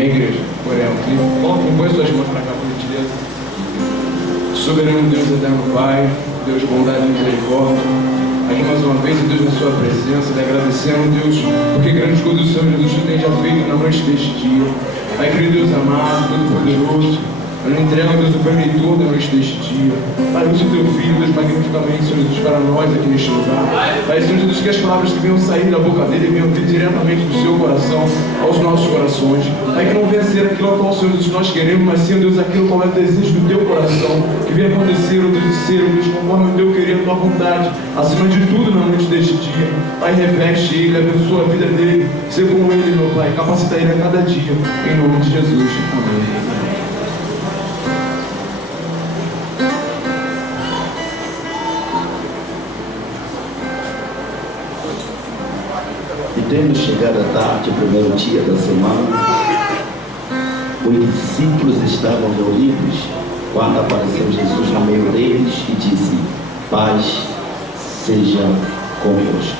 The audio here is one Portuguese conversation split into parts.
Amém, igreja? Oremos. Põe suas mãos para cá, por gentileza. Soberano Deus, eterno Pai, Deus, bondade e misericórdia, aqui mais uma vez, Deus, na sua presença, lhe agradecendo, Deus, porque grandes coisas o Senhor Jesus tem já feito na noite deste dia. Pai, querido Deus amado, todo-poderoso, eu lhe entrego, Deus, o permitor da noite deste dia. Pai, use o teu filho, Deus, magnificamente, Senhor Jesus, para nós aqui neste lugar. Pai, Senhor Jesus, que as palavras que venham sair da boca dele venham vir diretamente do seu coração aos nossos corações. Pai, que não venha ser aquilo ao qual, Senhor Jesus, nós queremos, mas sim, Deus, aquilo qual é o desejo do teu coração. Que venha acontecer, Deus, e ser, Deus, conforme o teu querer, a tua vontade, acima de tudo na noite deste dia. Pai, reveste ele, abençoa a vida dele, ser como ele, meu Pai, capacita ele a cada dia, em nome de Jesus. Amém. Tendo chegado à tarde, o primeiro dia da semana, os discípulos estavam reunidos quando apareceu Jesus no meio deles e disse: paz seja convosco.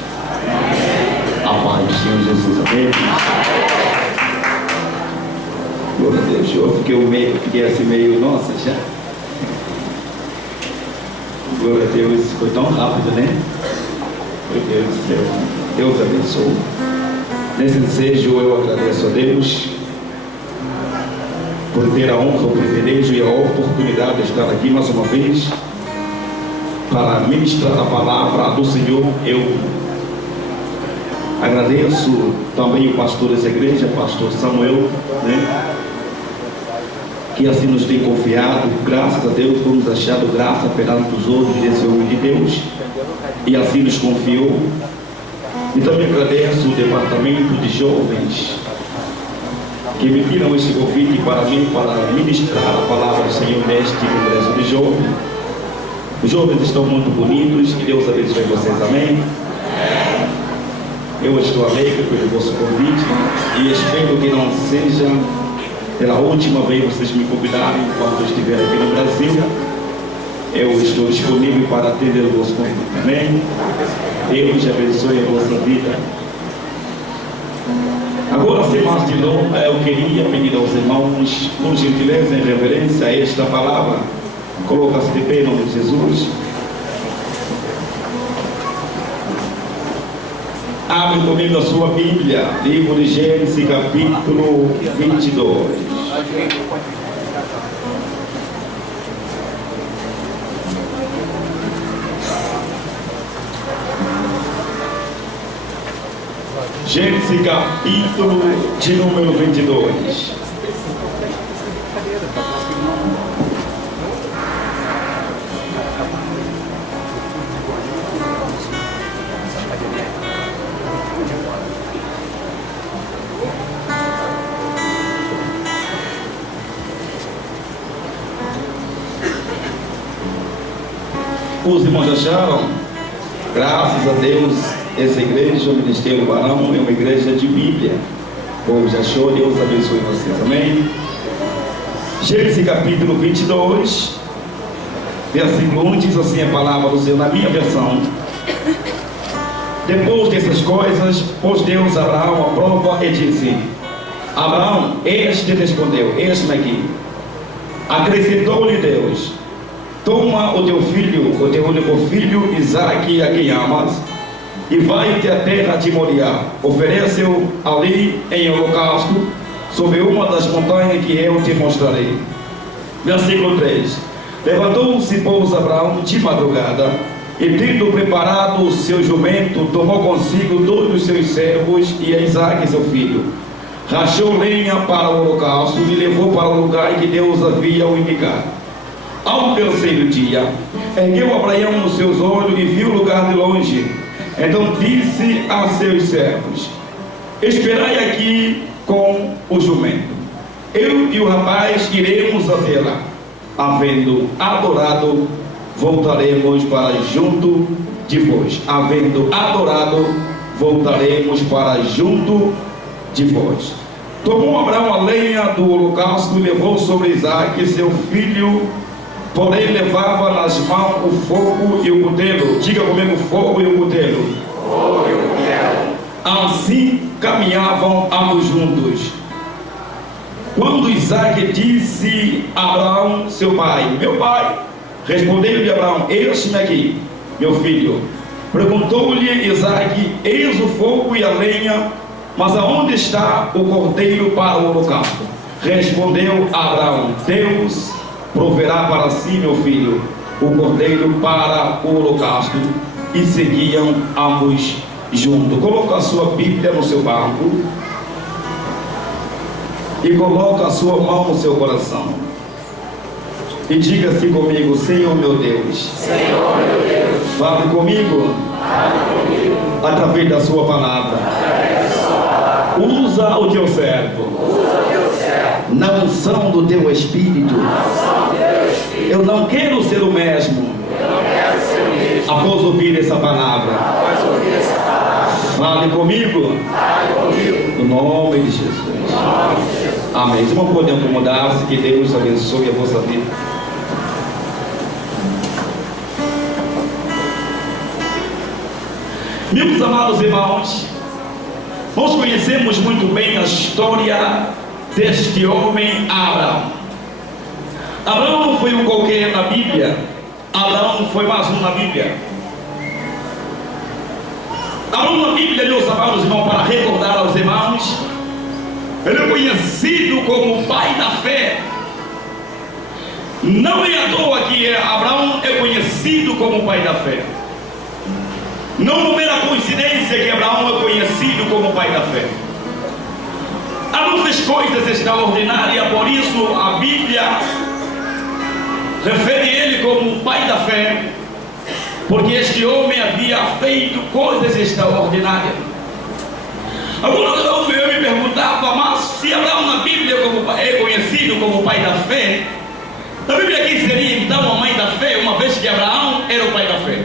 A paz do Senhor Jesus, amém? Glória a Deus. Eu fiquei assim meio, nossa, já. Glória a Deus, foi tão rápido, né? Meu Deus do céu. Deus abençoe. Nesse desejo eu agradeço a Deus por ter a honra, o privilégio e a oportunidade de estar aqui mais uma vez para ministrar a palavra do Senhor. Eu agradeço também o pastor dessa igreja, pastor Samuel, né, que assim nos tem confiado. Graças a Deus fomos achados graça perante os olhos desse homem de Deus e assim nos confiou. E também agradeço o departamento de jovens que me tiram esse convite para mim, para ministrar a palavra do Senhor neste congresso de jovens. Os jovens estão muito bonitos, que Deus abençoe vocês, amém? Eu estou alegre pelo vosso convite e espero que não seja pela última vez vocês me convidarem enquanto eu estiver aqui no Brasil. Eu estou disponível para atender o vosso convite, amém? Deus abençoe a vossa vida. Agora, sem mais delongas, eu queria pedir aos irmãos, por gentileza, em reverência a esta palavra, coloca-se de pé em nome de Jesus. Abre comigo a sua Bíblia, livro de Gênesis, capítulo 22. Gênesis capítulo de número 22. Os irmãos acharam? Graças a Deus, essa igreja, o Ministério Barão, é uma igreja de Bíblia. O povo já achou, Deus abençoe vocês, amém? Gênesis capítulo 22, versículo 1 diz assim a palavra do Senhor, na minha versão: depois dessas coisas, pôs Deus a Abraão à prova e disse: Abraão, este respondeu: eis-me aqui. Acrescentou-lhe Deus: toma o teu filho, o teu único filho, Isaque, a quem amas, e vai-te à terra de Moriá, oferece-o ali em holocausto, sobre uma das montanhas que eu te mostrarei. Versículo 3: levantou-se, pois, Abraão de madrugada, e tendo preparado o seu jumento, tomou consigo todos os seus servos e a Isaque, seu filho. Rachou lenha para o holocausto e levou para o lugar em que Deus havia o indicado. Ao terceiro dia, ergueu Abraão os seus olhos e viu o lugar de longe. Então disse a seus servos: esperai aqui com o jumento, eu e o rapaz iremos até lá. Havendo adorado, voltaremos para junto de vós. Havendo adorado, voltaremos para junto de vós. Tomou Abraão a lenha do holocausto e levou sobre Isaque, seu filho, porém levava nas mãos o fogo e o cutelo. Diga comigo: fogo e o cutelo. Fogo e o cutelo. Assim caminhavam ambos juntos. Quando Isaac disse a Abraão, seu pai: meu pai, respondeu-lhe Abraão: eis-me aqui, meu filho. Perguntou-lhe Isaac: eis o fogo e a lenha, mas aonde está o cordeiro para o holocausto? Respondeu Abraão: Deus proverá para si, meu filho, o cordeiro para o holocausto. E seguiam ambos juntos. Coloca a sua Bíblia no seu banco e coloca a sua mão no seu coração e diga assim comigo: Senhor meu Deus, Senhor meu Deus, fale comigo através da sua palavra. Usa o teu servo na unção do teu Espírito. Eu não quero ser o mesmo após ouvir essa palavra. Fale comigo no nome de Jesus. Amém. Vocês vão poder acomodar-se. Que Deus abençoe a vossa vida. Meus amados irmãos, nós conhecemos muito bem a história deste homem Abraão. Abraão não foi um qualquer na Bíblia. Abraão foi mais um na Bíblia. Abraão na Bíblia, meus amados irmãos, para recordar aos irmãos, ele é conhecido como pai da fé. Não é à toa que Abraão é conhecido como pai da fé. Não é mera coincidência que Abraão é conhecido como pai da fé. Há muitas coisas extraordinárias, por isso a Bíblia refere ele como pai da fé, porque este homem havia feito coisas extraordinárias. Agora eu me perguntava, mas se Abraão na Bíblia é conhecido como pai da fé, na Bíblia quem seria então a mãe da fé, uma vez que Abraão era o pai da fé?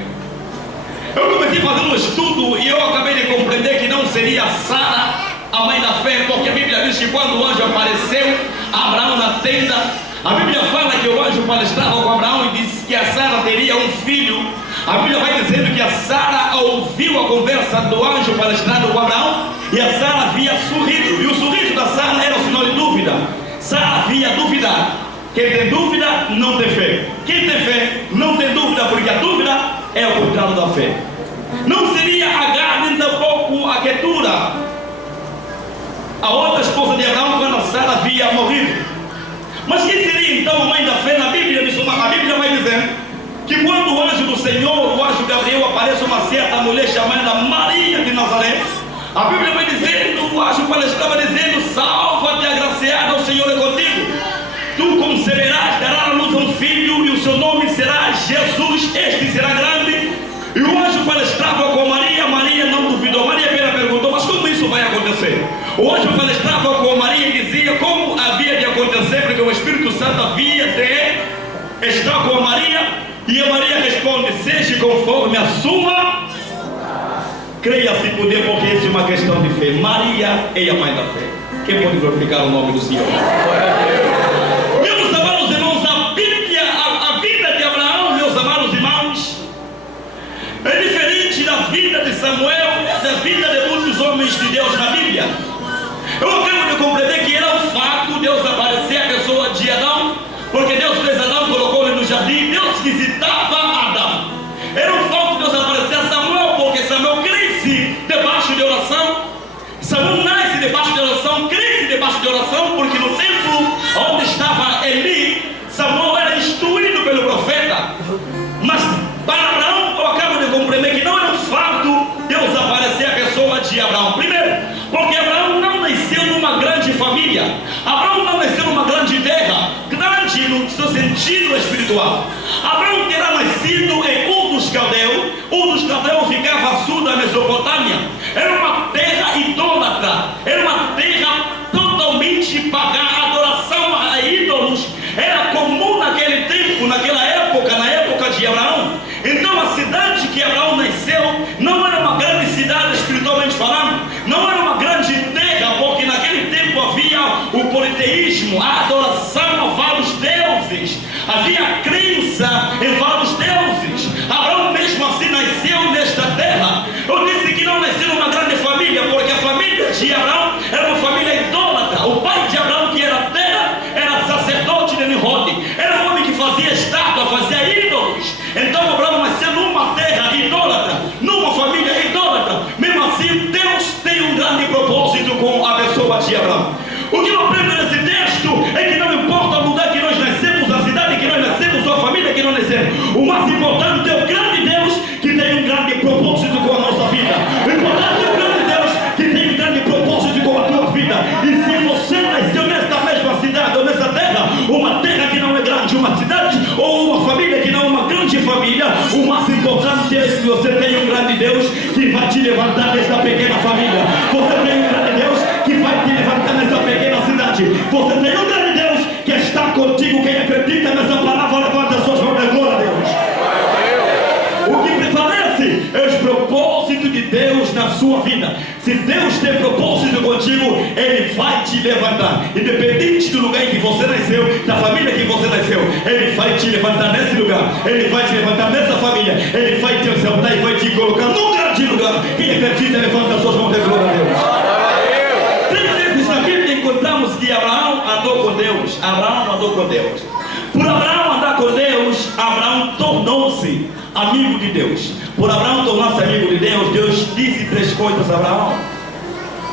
Eu comecei a fazer um estudo e eu acabei de compreender que não seria Sara a mãe da fé, porque a Bíblia diz que quando o anjo apareceu a Abraão na tenda, a Bíblia fala que o anjo palestrava com Abraão e disse que a Sara teria um filho. A Bíblia vai dizendo que a Sara ouviu a conversa do anjo palestrado com Abraão e a Sara havia sorrido, e o sorriso da Sara era o sinal de dúvida. Sara havia duvidado. Quem tem dúvida não tem fé. Quem tem fé não tem dúvida, porque a dúvida é o contrário da fé. Não seria Agar nem tampouco a Quetura, a outra esposa de Abraão, quando a Sara havia morrido. Mas quem seria então a mãe da fé na Bíblia? A Bíblia vai dizer que quando o anjo do Senhor, o anjo Gabriel, aparece uma certa mulher chamada Maria de Nazaré, a Bíblia vai dizendo, o anjo palestrava dizendo: salva-te, agraciada, o Senhor é contigo. Tu conceberás, darás à luz a um filho, e o seu nome será Jesus. Este será grande. E o anjo palestrava com Maria. Maria não duvidou. Maria apenas perguntou: mas como isso vai acontecer? O anjo palestrava com Maria e dizia como havia de acontecer, porque o Espírito Santo havia de estar com a Maria. E a Maria responde: seja conforme a sua. Creia se puder, porque isso é uma questão de fé. Maria é a mãe da fé. Quem pode glorificar o nome do Senhor? Meus amados irmãos, a Bíblia, a vida de Abraão, meus amados irmãos, é diferente da vida de Samuel, da vida de muitos homens de Deus na Bíblia. Eu acabo de compreender que era um fato Deus aparecer a pessoa de Adão, porque Deus fez Adão, colocou ele no jardim, Deus visitava Adão. Era um fato Deus aparecer a Samuel, porque Samuel cresce debaixo de oração. Samuel nasce debaixo de oração, cresce debaixo de oração, porque no templo onde estava Eli, Samuel era instruído pelo profeta. Mas para Abraão, eu acabo de compreender que não era um fato Deus aparecer a pessoa de Abraão. Primeiro, porque Abraão não nasceu numa grande família. Abraão não nasceu numa grande terra, grande no seu sentido espiritual. Abraão terá nascido em Ur dos Caldeus. Ur dos Caldeus ficava a sul da Mesopotâmia. Era uma terra idólatra, era uma terra totalmente pagã. A adoração a ídolos era comum naquele tempo, naquela época, na época de Abraão. Então a cidade que Abraão nasceu não era uma grande cidade espiritualmente falando, não era uma grande terra, porque naquele tempo havia o politeísmo, a adoração a vários deuses, havia crença em vários deuses. Abraão mesmo assim nasceu nesta terra. Eu disse que não nasceu numa grande família, porque a família de Abraão era uma família idólatra. O pai de Abraão, que era terra, de Abraão. O que eu aprendo nesse texto é que não importa o lugar que nós nascemos, a cidade que nós nascemos, ou a família que nós nascemos, o mais importante é o grande Deus que tem um grande propósito com a nossa vida. O importante é o grande Deus que tem um grande propósito com a tua vida. E se você nasceu nesta mesma cidade ou nessa terra, uma terra que não é grande, uma cidade ou uma família que não é uma grande família, o mais importante é que você tem um grande Deus que vai te levantar desta pequena família. Você tem um grande Deus que vai te levantar nessa pequena cidade. Você tem um grande Deus que está contigo. Quem acredita nessa palavra, levanta suas mãos e glória a Deus. O que prevalece é os propósitos de Deus na sua vida. Se Deus tem propósito contigo, Ele vai te levantar. Independente do lugar em que você nasceu, da família que você nasceu, Ele vai te levantar nesse lugar. Ele vai te levantar nessa família. Ele vai te exaltar e vai te colocar num grande lugar. Quem acredita, levanta suas mãos e glória a Deus. Três vezes na Bíblia encontramos que Abraão andou com Deus. Abraão andou com Deus. Por Abraão andar com Deus, Abraão tornou-se amigo de Deus. Por Abraão tornar-se amigo de Deus, Deus disse três coisas a Abraão.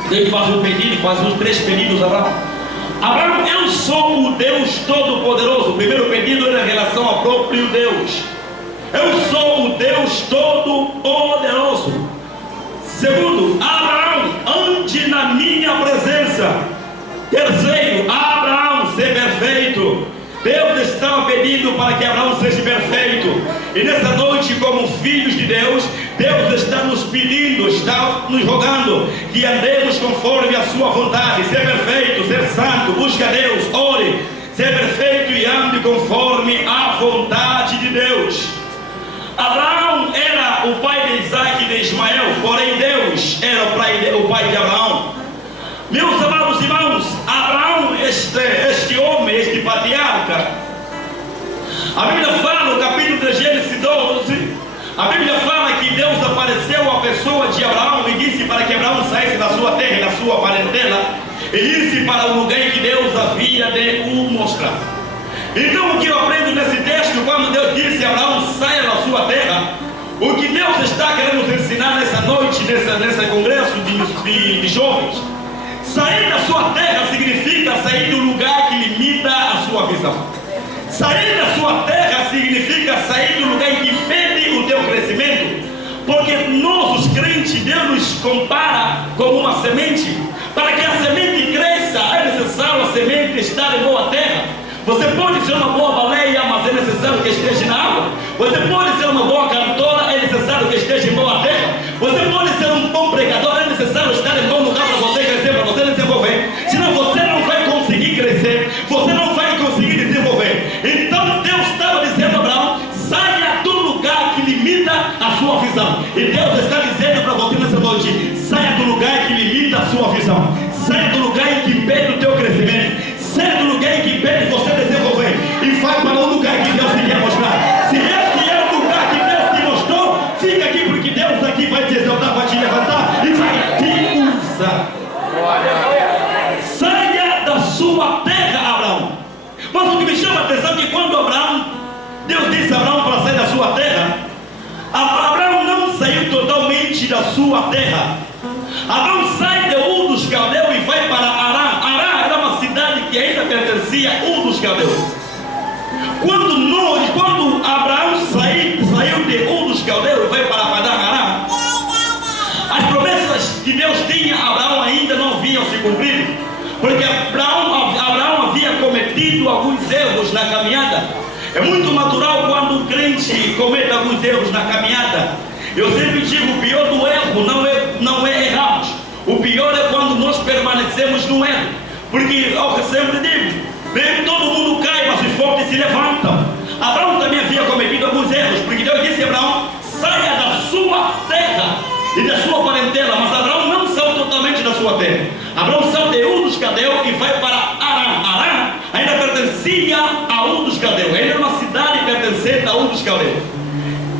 Deus faz um pedido, faz os três pedidos a Abraão. Abraão, eu sou o Deus Todo-Poderoso. O primeiro pedido era em relação ao próprio Deus. Eu sou o Deus Todo-Poderoso. Segundo, Abraão, ande na minha presença. Terceiro, Abraão, ser perfeito. Deus estava pedindo para que Abraão seja perfeito. E nessa noite, como filhos de Deus, Deus está nos pedindo, está nos rogando que andemos conforme a sua vontade. Ser perfeito, ser santo, busca Deus, ore. Ser perfeito e ande conforme a vontade de Deus. Abraão era o pai de Isaac e de Ismael, porém Deus era o pai de Abraão. Meus amados irmãos, Abraão, este homem, este patriarca, a Bíblia fala, no capítulo de Gênesis 12, a Bíblia fala que Deus apareceu à pessoa de Abraão e disse para que Abraão saísse da sua terra e da sua parentela e disse para o lugar em que Deus havia de o mostrar. Então o que eu aprendo nesse texto, quando Deus disse a Abraão, saia da sua terra, o que Deus está querendo nos ensinar nessa noite, nesse congresso de jovens, sair da sua terra significa sair do lugar que limita a sua visão. Sair da sua terra significa sair do lugar em que impede o teu crescimento. Porque nós, os crentes, Deus nos compara como uma semente. Para que a semente cresça, é necessário a semente estar em boa terra. Você pode ser uma boa baleia, mas é necessário que esteja na água. Você pode ser uma boa cantora, é necessário que esteja em boa terra. Você pode ser um bom pregador, é necessário estar em bom lugar para você crescer, para você desenvolver. Senão você não vai conseguir crescer, você não vai conseguir desenvolver. Então Deus estava dizendo a Abraão, saia do lugar que limita a sua visão. E Deus está dizendo para você nessa noite, saia do lugar que limita a sua visão. Saia do lugar em que impede o teu crescimento. Saia do lugar em que impede você desenvolver. E vai para o lugar que Deus te quer mostrar. Se este é o lugar que Deus te mostrou, fica aqui, porque Deus aqui vai te exaltar, vai te levantar e vai te usar. Saia da sua terra, Abraão. Mas o que me chama a atenção é que quando Abraão, Deus disse a Abraão para sair da sua terra, Abraão não saiu totalmente da sua terra. Abraão sai de Ur dos Caldeus e vai para Arã. Arã era uma cidade que ainda pertencia a Ur dos Caldeus. Quando Abraão saiu de Ur dos Caldeus e vai para Arã, as promessas que Deus tinha a Abraão ainda não haviam se cumprido. Porque Abraão havia cometido alguns erros na caminhada. É muito natural quando o crente comete alguns erros na caminhada. Eu sempre digo, o pior do erro não é errarmos. O pior é quando nós permanecemos no erro. Porque, ao que eu sempre digo, todo mundo cai, mas os fortes se levantam. Abraão também havia cometido alguns erros, porque Deus disse a Abraão, saia da sua terra e da sua parentela. Mas Abraão não saiu totalmente da sua terra. Abraão saiu de Ur dos Caldeus e vai para Arã. Arã ainda pertencia a Ur dos Caldeus. Ainda era uma cidade pertencente a Ur dos Caldeus.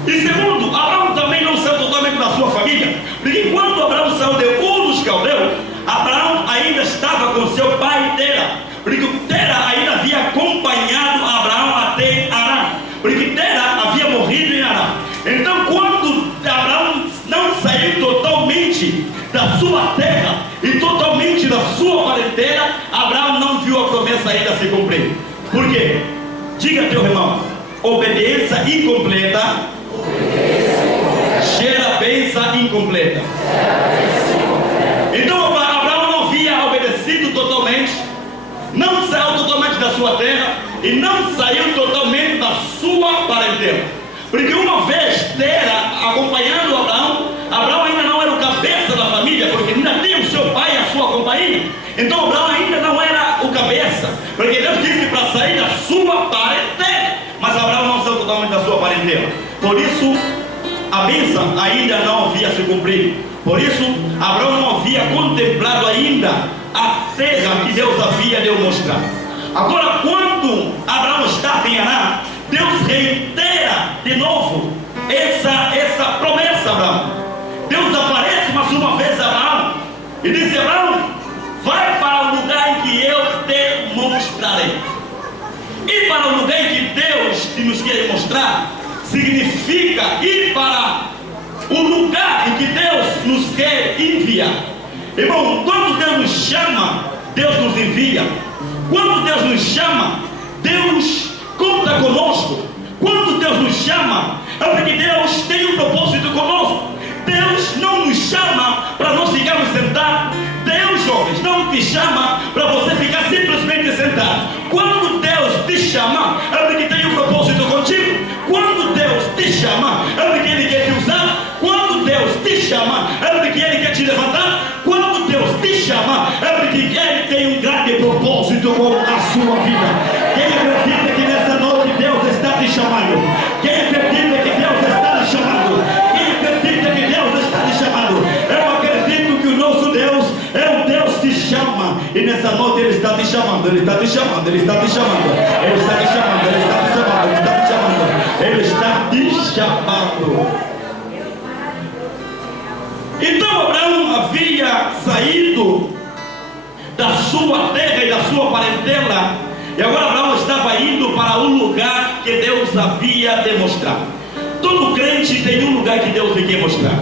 E segundo, Abraão também não saiu totalmente da sua família, porque quando Abraão saiu de Ur dos Caldeus, Abraão ainda estava com seu pai Tera, porque Tera ainda havia acompanhado Abraão até Arã, porque Tera havia morrido em Arã. Então quando Abraão não saiu totalmente da sua terra e totalmente da sua parentela, parentela, Abraão não viu a promessa ainda se cumprir. Por quê? Diga ao teu irmão: obediência incompleta gera bênção incompleta. Então Abraão não havia obedecido totalmente, não saiu totalmente da sua terra e não saiu totalmente da sua parentela. Porque uma vez Tera acompanhando Abraão, Abraão ainda não era o cabeça da família, porque ainda tinha o seu pai e a sua companhia. Então Abraão ainda não era o cabeça, porque Deus disse para sair da sua parentela, mas Abraão não saiu totalmente da sua parentela. Por isso a bênção ainda não havia se cumprido. Por isso Abraão não havia contemplado ainda a terra que Deus havia de mostrar. Agora, quando Abraão estava em Arã, Deus reitera de novo essa promessa a Abraão. Deus aparece mais uma vez a Abraão e diz: Abraão, vai para o lugar em que eu te mostrarei. Ir para o lugar em que Deus nos quer mostrar significa ir para o lugar em que Deus nos quer enviar. Irmão, quando Deus nos chama, Deus nos envia. Quando Deus nos chama, Deus conta conosco. Quando Deus nos chama, é porque Deus tem um propósito conosco. Deus não nos chama para nós ficarmos sentados. Deus, jovens, não te chama para você ficar simplesmente sentado. Quando Deus te chama, é porque tem um propósito contigo. Quando Deus te chama, é porque Ele quer te usar. Quando Deus te chama, é porque Ele quer te levantar. Quando Deus te chama, é porque Ele tem um grande propósito com a sua vida. Quem acredita que nessa noite Deus está te chamando? Quem acredita que Deus está te chamando? Quem acredita que Deus está te chamando? Eu acredito que o nosso Deus é um Deus que chama. E nessa noite Ele está te chamando. Ele está te chamando. Ele está te chamando. Ele está te chamando. Ele está te chamando. Ele está te chamando. Ele está te chamando. Então Abraão havia saído da sua terra e da sua parentela, e agora Abraão estava indo para um lugar que Deus havia demonstrado. Todo crente tem um lugar que Deus lhe quer mostrar.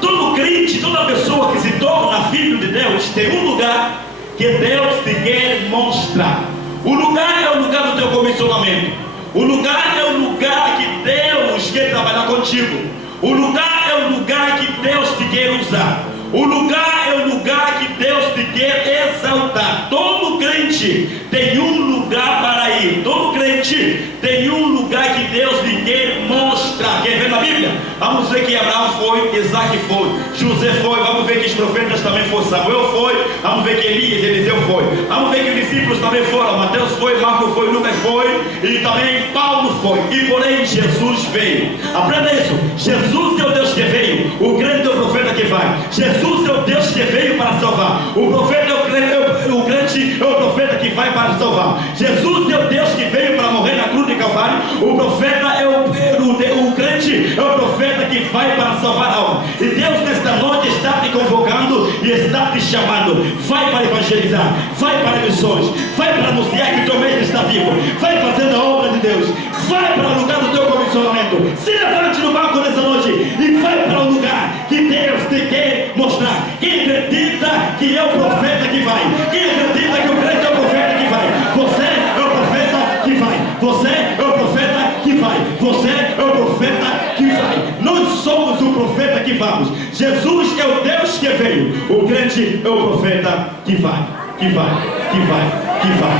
Todo crente, toda pessoa que se torna filho de Deus tem um lugar que Deus te quer mostrar. O lugar é o lugar do teu comissionamento. O lugar é o lugar que Deus quer trabalhar contigo. O lugar é o lugar que Deus te quer usar. O lugar é o lugar que Deus te quer exaltar. Todo crente tem um lugar para ir. Todo crente tem um lugar que Deus lhe quer mostrar. Quer ver na Bíblia? Vamos ver que Abraão foi, Isaac foi, José foi, vamos ver que os profetas também foram, Samuel foi, vamos ver que Elias, Eliseu foi, vamos ver que os discípulos também foram, Mateus foi, Marcos foi, Lucas foi, e também Paulo foi, e porém Jesus veio. Aprenda isso: Jesus é o Deus que veio, o grande é o profeta que vai. Jesus é o Deus que veio para salvar. O profeta é o crente é o profeta que vai para salvar. Jesus é o Deus que veio para morrer na cruz de Calvário. O profeta é o crente é o profeta que vai para salvar a alma. E Deus nesta noite está te convocando e está te chamando. Vai para evangelizar, vai para missões, vai para anunciar que o teu mestre está vivo, vai fazendo a obra de Deus, vai para o lugar do teu comissionamento. Se levante no banco nessa noite e vai para o lugar que Deus te quer mostrar. Quem acredita que é o profeta que vai? Quem acredita que o crente é o profeta que vai? Você é o profeta que vai. Você é o profeta que vai. Você é o profeta que vai. Nós somos o profeta que vamos. Jesus é o Deus que veio. O crente é o profeta que vai. Que vai. Que vai. Que vai.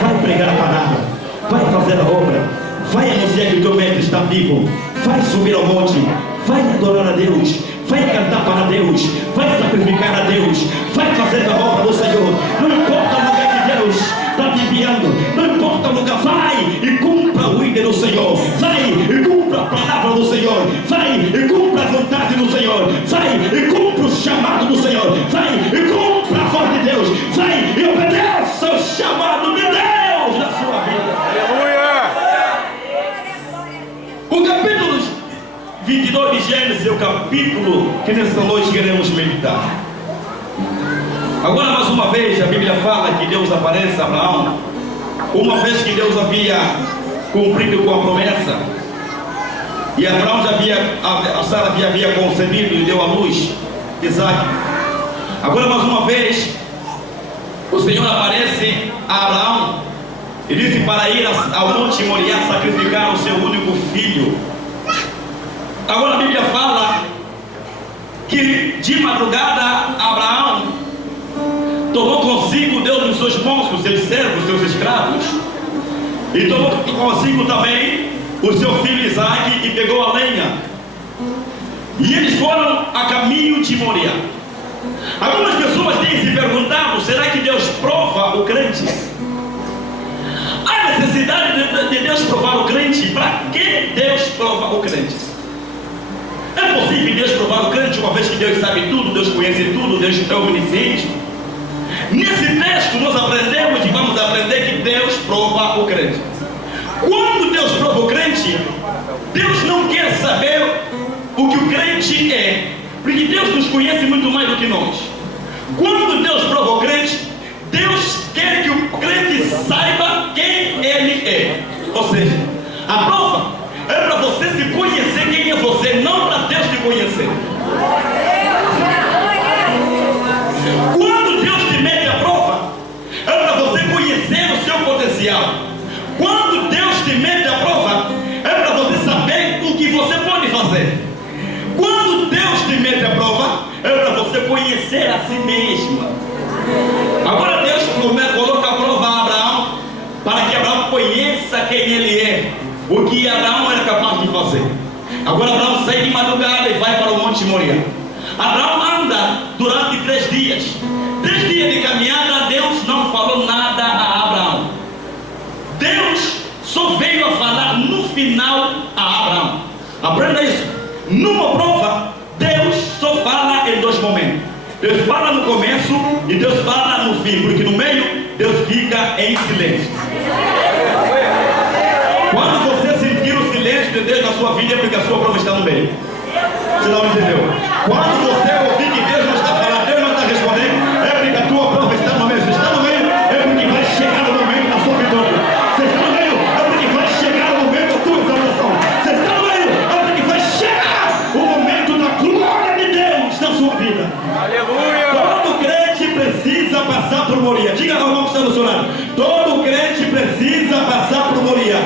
Vai pregar a palavra. Vai fazer a obra. Vai anunciar que o teu mestre está vivo. Vai subir ao monte. Vai adorar a Deus. Vai cantar para Deus. Vai sacrificar a Deus. Vai fazer a obra do Senhor. Não importa o lugar que Deus está te enviando. Não importa o lugar. Vai e cumpra o ídolo do Senhor. Vai e cumpra a palavra do Senhor. Vai e cumpra a vontade do Senhor. Vai e cumpra o chamado do Senhor. Vai e cumpra a voz de Deus. Vai e obedeça o chamado de Deus na sua vida. Aleluia! O capítulo 22 de Gênesis é o capítulo que nessa noite queremos meditar. Agora mais uma vez a Bíblia fala que Deus aparece a Abraão, uma vez que Deus havia cumprido com a promessa, e Abraão a Sara havia concebido e deu à luz Isaac. Agora, mais uma vez, o Senhor aparece a Abraão e disse para ir ao Monte Moriá sacrificar o seu único filho. Agora a Bíblia fala que de madrugada Abraão tomou consigo, deu nos seus bons, os seus servos, seus escravos, e tomou consigo também o seu filho Isaque e pegou a lenha. E eles foram a caminho de Moriá. Algumas pessoas têm se perguntado: será que Deus prova o crente? Há necessidade de Deus provar o crente? Para que Deus prova o crente? É possível Deus provar o crente uma vez que Deus sabe tudo, Deus conhece tudo, Deus é onisciente? Nesse texto nós aprendemos e vamos aprender que Deus prova o crente. Quando Deus prova o crente, Deus não quer saber o que o crente é, porque Deus nos conhece muito mais do que nós. Quando Deus prova o crente, Deus quer que o crente saiba quem ele é. Ou seja, a prova é para você se conhecer quem é você, não para Deus te conhecer. Quando Deus te mete a prova, é para você conhecer o seu potencial. Quando Deus te mete a prova, é para você saber o que você pode fazer. Quando Deus te mete a prova, é para você conhecer a si mesmo. Agora Deus coloca a prova a Abraão, para que Abraão conheça quem ele é, o que Abraão era capaz de fazer. Agora Abraão sai de madrugada e vai para o Monte Moriá. Abraão anda durante 3 dias. 3 dias de caminhada, Deus não falou nada a Abraão. Deus só veio a falar no final a Abraão. Aprenda isso. Numa prova, Deus só fala em 2 momentos. Deus fala no começo e Deus fala no fim, porque no meio Deus fica em silêncio. Quando você sentir o silêncio de Deus na sua vida, é porque a sua prova está no meio. Você não entendeu? Quando você ouvir que Deus não está falando, Deus não está respondendo, é porque a tua prova está no meio. Se está no meio, é porque vai chegar o momento da sua vitória. Se está no meio, é porque vai chegar o momento da tua exaltação. Se está no meio, é porque vai chegar o momento da glória de Deus na sua vida. Aleluia! Todo crente precisa passar por Moriá. Diga ao irmão que está no seu lado: todo crente precisa passar por Moriá.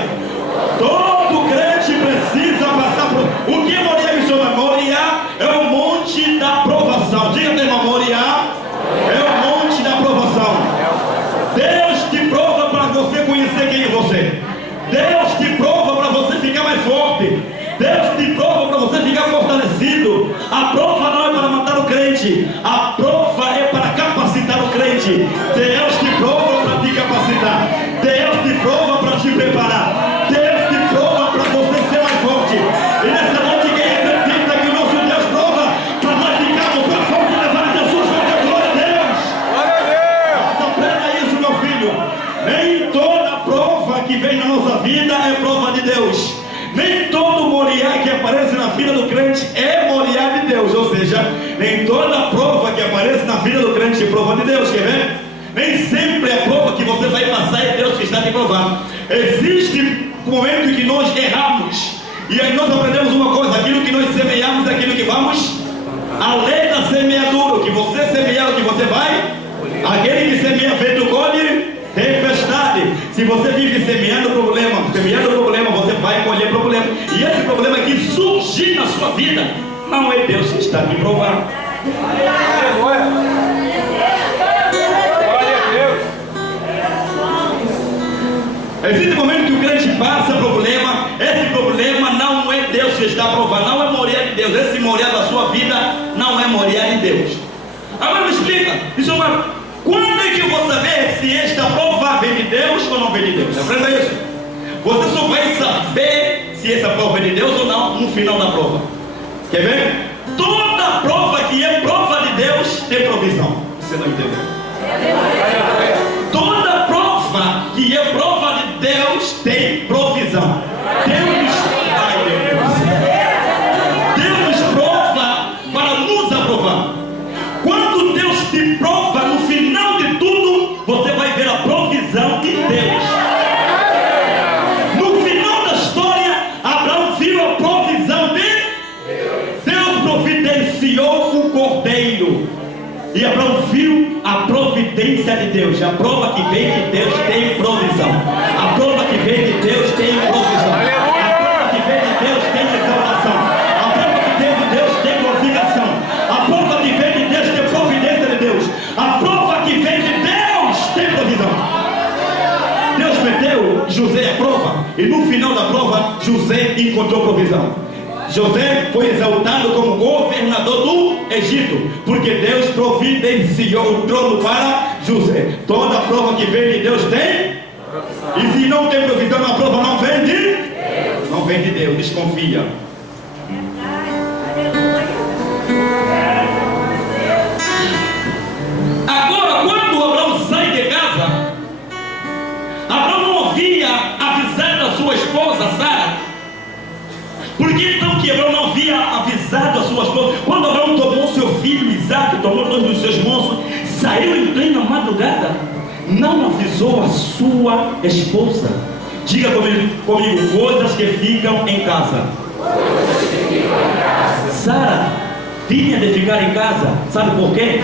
Todo crente precisa passar por... O que é Moriá, missionário? Moriá é o monte da provação. Diga para o irmão: Moriá é o monte da provação. Deus te prova para você conhecer quem é você. Deus te prova para você ficar mais forte. Deus te prova para você ficar fortalecido. A prova não é para matar o crente, a prova é para capacitar o crente. Deus te prova para te capacitar. Deus te prova para te preparar. Deus te prova para você ser mais forte. E nessa noite, quem acredita que o nosso Deus prova para nós ficarmos mais fortes e levar Jesus para a glória a Deus? Mas aprenda isso, meu filho. Nem toda prova que vem na nossa vida é prova de Deus. Nem todo Moriá que aparece na vida do crente é Moriá de Deus. Ou seja, nem toda prova que aparece na vida do crente é prova de Deus. Quer ver? Nem sempre a prova que você vai passar é Deus que está te provando. Existe um momento em que nós erramos, e aí nós aprendemos uma coisa: aquilo que nós semeamos é aquilo que vamos. A lei da semeadura: o que você semear, o que você vai. Aquele que semeia vento colhe tempestade. Se você vive semeando problema, você vai colher problema. E esse problema que surgir na sua vida, não é Deus que está te provando. Existe um momento que o crente passa problema. Esse problema não é Deus que está provando, não é Moriá de Deus. Esse Moriá da sua vida não é Moriá de Deus. Agora me explica, quando é que eu vou saber se esta prova vem de Deus ou não vem de Deus? Aprenda isso. Você só vai saber se essa prova é de Deus ou não no final da prova. Quer ver? Toda prova que é prova de Deus tem provisão. Você não entendeu? Toda prova que é prova de Deus tem provisão. Deus prova para nos aprovar. Quando Deus te prova, no final de tudo, você vai ver a provisão de Deus. No final da história, Abraão viu a provisão de Deus. Deus providenciou o cordeiro. E Abraão providência de Deus. A prova que vem de Deus tem provisão. A prova que vem de Deus tem provisão. A prova que vem de Deus tem exaltação. A prova que vem de Deus tem glorificação. A prova que vem de Deus tem providência de Deus. A prova que vem de Deus tem provisão. Deus meteu José à prova, e no final da prova José encontrou provisão. José foi exaltado como governador do Egito, porque Deus providenciou o trono para José. Toda prova que vem de Deus tem. E se não tem provisão, a prova não vem de Deus. Não vem de Deus, desconfia. Agora, quando Abraão sai de casa, Abraão não havia avisado a sua esposa Sara. Por que então que Abraão não havia avisado a sua esposa? Quando Abraão tomou seu filho Isaque, tomou todos os seus moços, saiu em plena madrugada, não avisou a sua esposa. Diga comigo, coisas que ficam em casa. Sara tinha de ficar em casa. Sabe por quê?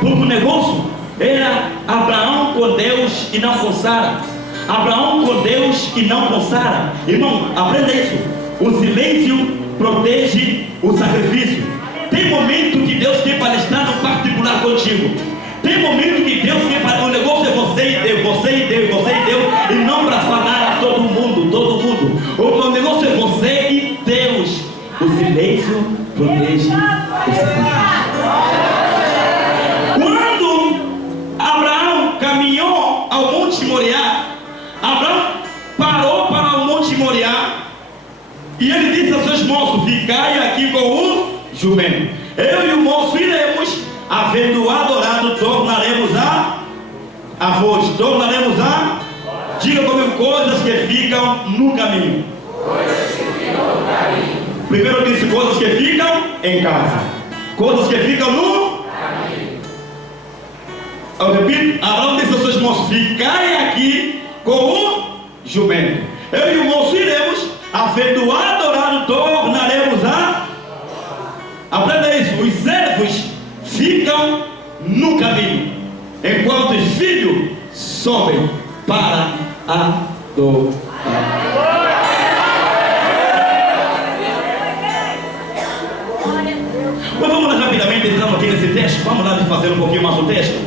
Porque o negócio era Abraão com Deus e não com Sara. Abraão com Deus e não com Sara. Irmão, aprenda isso. O silêncio protege o sacrifício. Tem momento que Deus quer palestrar no particular contigo. Tem momento que Deus quer falar. O negócio é você e Deus, você e Deus, você e Deus, e não para falar a todo mundo, todo mundo. O negócio é você e Deus. O silêncio protege o sacrifício. Quando Abraão caminhou ao Monte Moriá, Abraão parou para o Monte Moriá. E ele disse a seus moços: ficai aqui com o jumento. Eu e o moço iremos, havendo adorado, tornaremos a voz. Tornaremos a. Diga comigo, coisas que ficam no caminho. Coisas que ficam no caminho. Primeiro eu disse coisas que ficam em casa. Coisas que ficam no caminho. Eu repito, Abraão disse aos seus moços: ficai aqui com o jumento. Eu e o moço iremos, havendo adorado, tornaremos a. Aprenda isso. Os servos ficam no caminho, enquanto os filhos sobem para adorar. Mas vamos lá rapidamente, entrando aqui nesse texto. Vamos lá fazer um pouquinho mais o texto.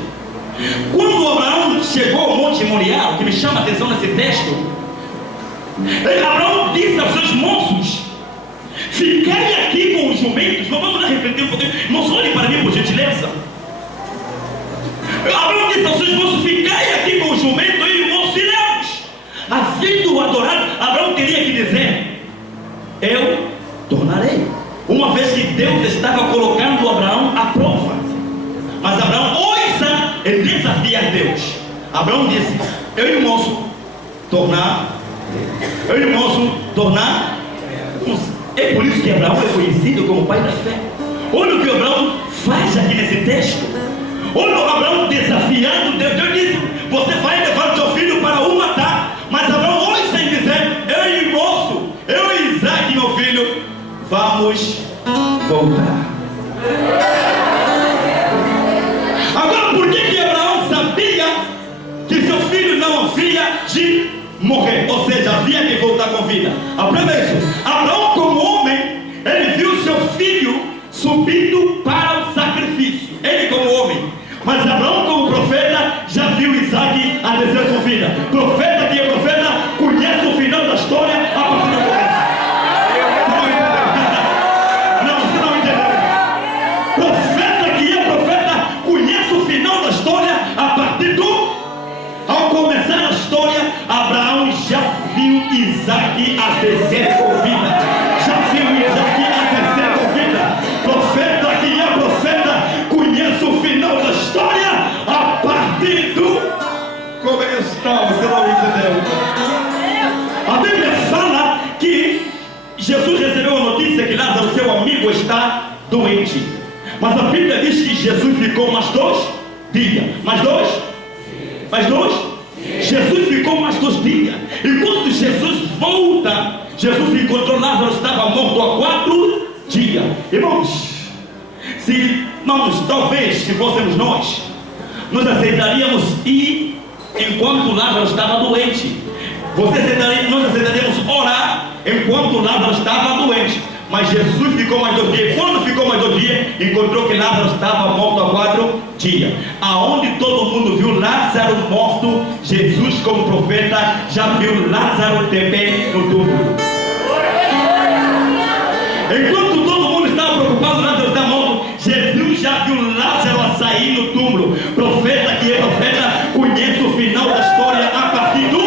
Quando Abraão chegou ao Monte Moriá, o que me chama a atenção nesse texto, Abraão disse aos seus moços: ficai aqui com os jumentos. Mas vamos lá refletir um pouquinho. Não olhem para mim, por gentileza. Abraão disse aos seus moços: ficai aqui com os jumentos, e os moços iremos. Havendo adorado, Abraão teria que dizer: eu tornarei. Uma vez que Deus estava colocando Abraão à prova. Mas Abraão ouça e desafiar Deus. Abraão disse: eu e o moço tornar. Eu e o moço tornar. É por isso que Abraão é conhecido como pai da fé. Olha o que Abraão faz aqui nesse texto. Olha o Abraão desafiando Deus. Deus disse: você vai levar o teu filho para o matar. Mas Abraão ouça em dizer: eu e o moço, eu e Isaque, meu filho, vamos voltar. Agora, por que Abraão sabia que seu filho não havia de morrer? Ou seja, havia de voltar com vida. Aprenda isso. Abraão, como homem, ele viu seu filho subindo para o sacrifício. Ele como homem. Mas Abraão, como profeta, já viu Isaque a descer com vida. Profeta que é profeta conhece o final da história a partir do começo. Não, você não entendeu. Profeta que é profeta conhece o final da história a partir do. Ao começar a história, Abraão já viu Isaque a descer com vida. Já viu Isaque a descer com vida. Profeta que é profeta conhece o final da história a partir do começo. Não, você não entendeu. A Bíblia fala que Jesus recebeu a notícia que Lázaro, seu amigo, está doente. Mas a Bíblia diz que Jesus ficou mais 2 dias. Mais dois? Mais 2? Jesus ficou mais 2 dias. E quando Jesus volta, Jesus encontrou Lázaro, estava morto há 4 dias. Irmãos, talvez se fôssemos nós, nós aceitaríamos ir enquanto Lázaro estava doente. Nós aceitaríamos orar enquanto Lázaro estava doente. Mas Jesus ficou mais 2 dias. Quando ficou mais 2 dias, encontrou que Lázaro estava morto há 4 dias. Aonde todo mundo viu Lázaro morto, Jesus, como profeta, já viu Lázaro de pé no túmulo. Enquanto todo mundo estava preocupado, Lázaro está morto, Jesus já viu Lázaro a sair no túmulo. Profeta que é profeta, conhece o final da história a partir do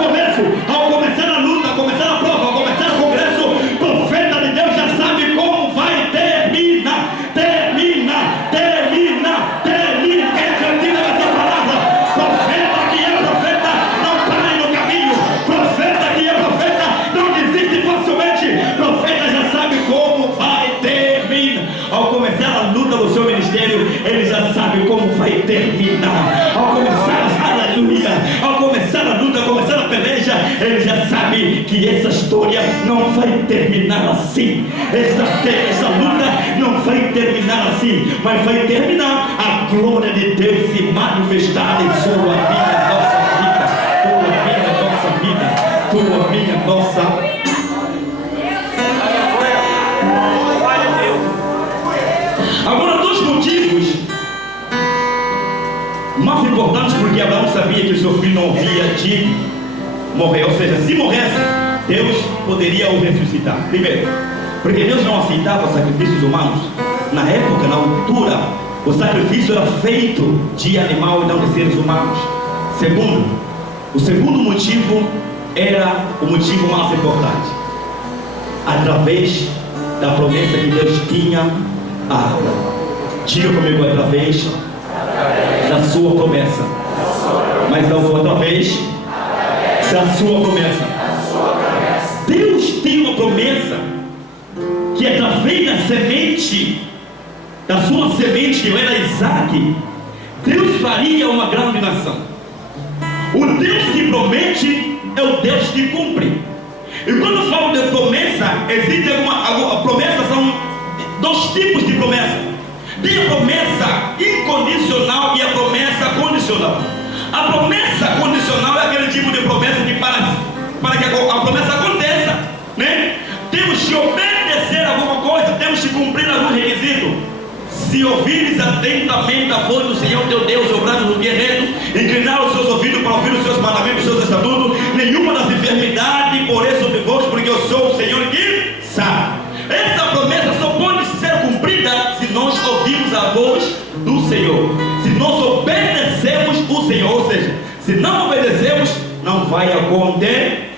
começo. Ao começar a luta, ao começar a prova, ao começar o congresso, profeta de Deus já sabe como vai terminar. Quem acredita nessa palavra? Profeta que é profeta, não pare no caminho. Profeta que é profeta, não desiste facilmente. Profeta já sabe como vai terminar. Ao começar a luta do seu ministério, ele já sabe como vai terminar. Ao começar, aleluia, ao começar a luta, ao começar a peleja, ele já sabe que essa história não vai terminar assim. Essa luta não vai terminar assim, mas vai terminar a glória de Deus se manifestar em sua vida, nossa vida, tua minha, nossa. Agora, 2 motivos mais importantes, porque Abraão sabia que o seu filho não havia de morrer, ou seja, se morresse, Deus poderia o ressuscitar. Primeiro, porque Deus não aceitava sacrifícios humanos. Na época, na altura, o sacrifício era feito de animal e não de seres humanos. Segundo, o segundo motivo era o motivo mais importante. Através da promessa que Deus tinha a Abraão. Diga comigo, através da sua promessa. Mas não foi através da sua promessa. Deus tem uma promessa que através da semente, da sua semente, que era Isaac, Deus faria uma grande nação. O Deus que promete é o Deus que cumpre. E quando falo de promessa, existe alguma promessa, são 2 tipos de promessa. Tem a promessa incondicional e a promessa condicional. A promessa condicional é aquele tipo de promessa que para que a promessa aconteça, né? Temos que obedecer alguma coisa, temos que cumprir algum requisito. Se ouvires atentamente a voz do Senhor teu Deus, obrando no dia reto, inclinar os seus ouvidos para ouvir os seus mandamentos, os seus estatutos, nenhuma das enfermidades porém sobre vós, porque eu sou o Senhor que sabe. Essa promessa só pode ser cumprida se nós ouvirmos a voz do Senhor, se nós obedecemos o Senhor. Ou seja, se não obedecemos, não vai acontecer.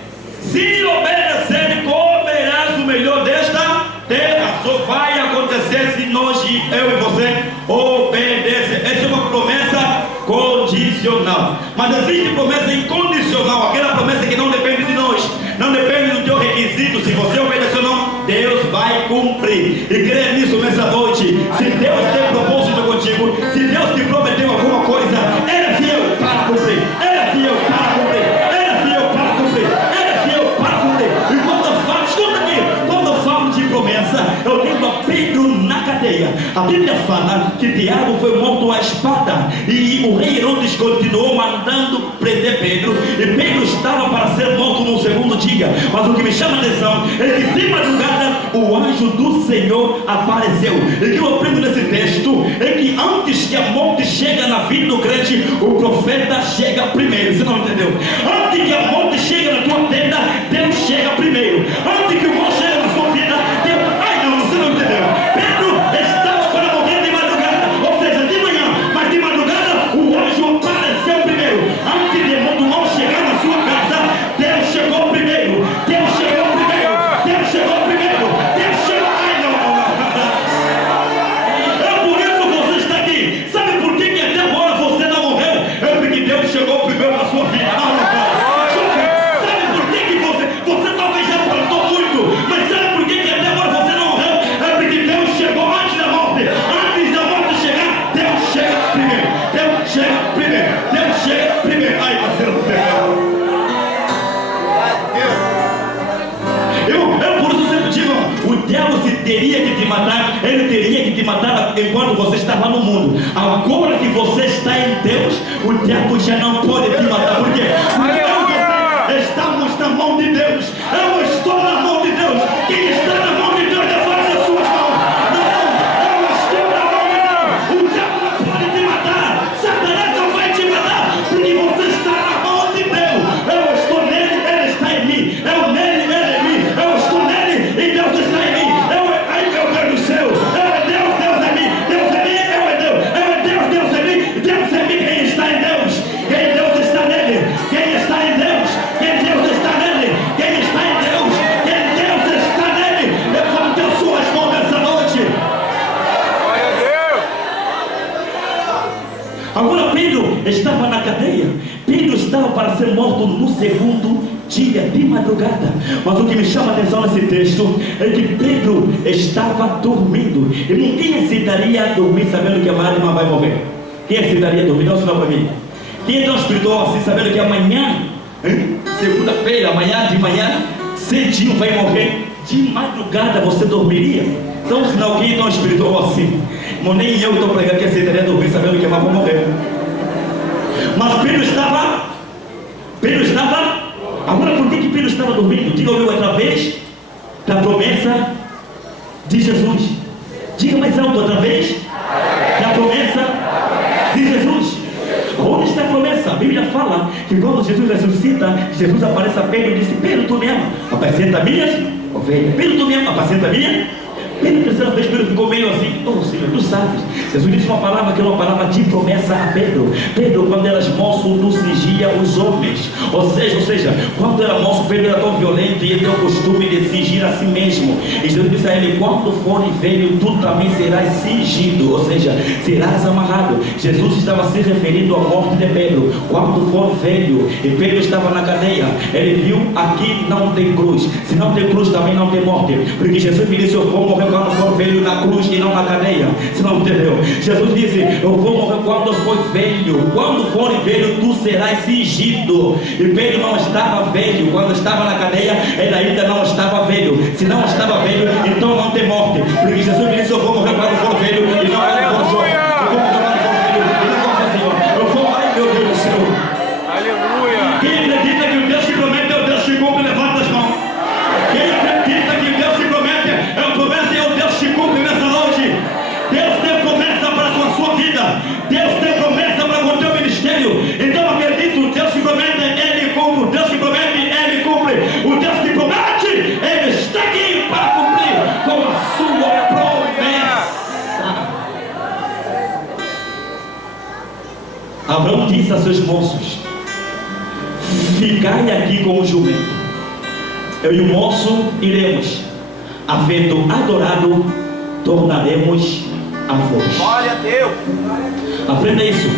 Se obedecer, comerás o melhor desta terra. Só vai acontecer se nós, eu e você, obedecer. Essa é uma promessa condicional. Mas existe promessa incondicional, aquela promessa que não depende de nós, não depende do teu requisito. Se você obedecer ou não, Deus vai cumprir. E creia nisso nessa noite. Se Deus tem propósito contigo, se Deus te prometeu alguma coisa, Ele é fiel para cumprir. Ele é fiel para cumprir. Ele é fiel para cumprir. Ele é fiel para cumprir. E quando eu falo, escuta aqui, quando eu falo de promessa, eu lembro a Pedro na cadeia. A Bíblia fala que Tiago foi morto à espada e o rei Herodes continuou mandando prender Pedro, e Pedro estava para ser morto no segundo dia. Mas o que me chama a atenção é que de madrugada o anjo do Senhor apareceu. E o que eu aprendo nesse texto é que antes que a morte chega na vida do crente, o profeta chega primeiro. Você não entendeu? Antes que a morte chega na tua tenda, Deus chega primeiro. Antes que o mal chegue na sua vida, Deus... Ai não, você não entendeu? Pedro estava para morrer de madrugada, ou seja, de manhã, mas de madrugada o anjo apareceu primeiro. Antes de do mal chegar na sua casa, Deus chegou primeiro. Deus chegou primeiro. Deus chegou primeiro. Deus chegou. Ai não. É por isso que você está aqui. Sabe por que até agora você não morreu? É porque Deus chegou primeiro na sua vida. Sabe por que você talvez já plantou muito, mas sabe por que até agora você não morreu? É porque Deus chegou antes da morte. Antes da morte chegar, Deus chega primeiro. Deus chega primeiro. Deus chega primeiro. Ai, parceiro, por isso eu sempre digo, o diabo se teria que te matar, ele teria que te matar enquanto você estava no mundo. Agora que você está em Deus, o diabo já não pode te matar. Por quê? Porque eu e você estamos na mão de Deus. Eu estou na mão de Deus. Quem está na mão de Deus, levanta a sua mão. Não, eu estou na mão de Deus. O diabo não pode te matar. Satanás não vai te matar, porque você está na mão de Deus. Eu estou nele, ele está em mim. Eu nele, ele em mim. Eu estou nele e Deus está em mim. Ai, meu Deus do céu. Eu é Deus, Deus é mim. Deus é mim, eu é Deus. Eu é Deus, Deus é mim. Deus é mim. Quem está em Deus? Quem Deus está nele? Quem está em Deus? Quem Deus está nele? Quem está em Deus? Quem Deus está nele? Levante as suas mãos nessa noite. Glória a Deus. Agora Pedro estava na cadeia. Pedro estava para ser morto no segundo dia de madrugada. Mas o que me chama a atenção nesse texto é que Pedro estava dormindo. E ninguém aceitaria dormir sabendo que a Maria vai morrer. Quem aceitaria dormir? Dá um sinal para mim. Quem é tão espiritual assim, sabendo que amanhã, segunda-feira, amanhã de manhã, cedinho vai morrer? De madrugada você dormiria? Então, se não, quem é tão espiritual assim? Mas nem eu estou pregando que aceitaria dormir sabendo que a Maria vai morrer. Mas Pedro estava. Agora, por que Pedro estava dormindo? Diga eu através da promessa de Jesus. Diga mais alto, através da promessa de Jesus. Onde está a promessa? A Bíblia fala que quando Jesus ressuscita, Jesus aparece a Pedro e disse: Pedro, tu me ama? Apacenta minhas ovelhas. Pedro, tu me ama? Apacenta minha? Pela terceira vez Pedro ficou meio assim: oh Senhor, tu sabes. Jesus disse uma palavra que é uma palavra de promessa a Pedro. Pedro, quando eras moço, tu cingia os homens. Ou seja, quando era moço, Pedro era tão violento e ele tinha o costume de cingir a si mesmo. E Jesus disse a ele: quando fores velho, tu também serás cingido, ou seja, serás amarrado. Jesus estava se referindo à morte de Pedro. Quando for velho, e Pedro estava na cadeia, ele viu: aqui não tem cruz. Se não tem cruz, também não tem morte. Porque Jesus me disse: eu vou morrer quando for velho na cruz e não na cadeia. Você não entendeu? Jesus disse: eu vou morrer quando for velho. Quando for velho, tu serás cingido. E Pedro não estava velho. Quando estava na cadeia, ele ainda não estava velho. Se não estava velho, então não tem morte. Porque Jesus me disse: eu vou morrer quando for velho e não quando for jovem. Eu vou morrer quando for velho e não quando for Senhor. Eu vou, ai meu Deus do céu. Aleluia. Quem acredita que o Deus que promete é o Deus que cumpre, levanta as mãos. Quem acredita que o Deus que promete é o Deus que cumpre nessa noite. Deus tem promessa para a sua vida. Deus tem promessa para o teu ministério. Então acredito: o Deus que promete, ele cumpre. O Deus que promete, ele cumpre. O Deus que promete, ele está aqui para cumprir com a sua promessa. Abraão disse a seus moços: ficai aqui com o jumento. Eu e o moço iremos. Havendo adorado, tornaremos a vós. Glória a Deus. Aprenda isso.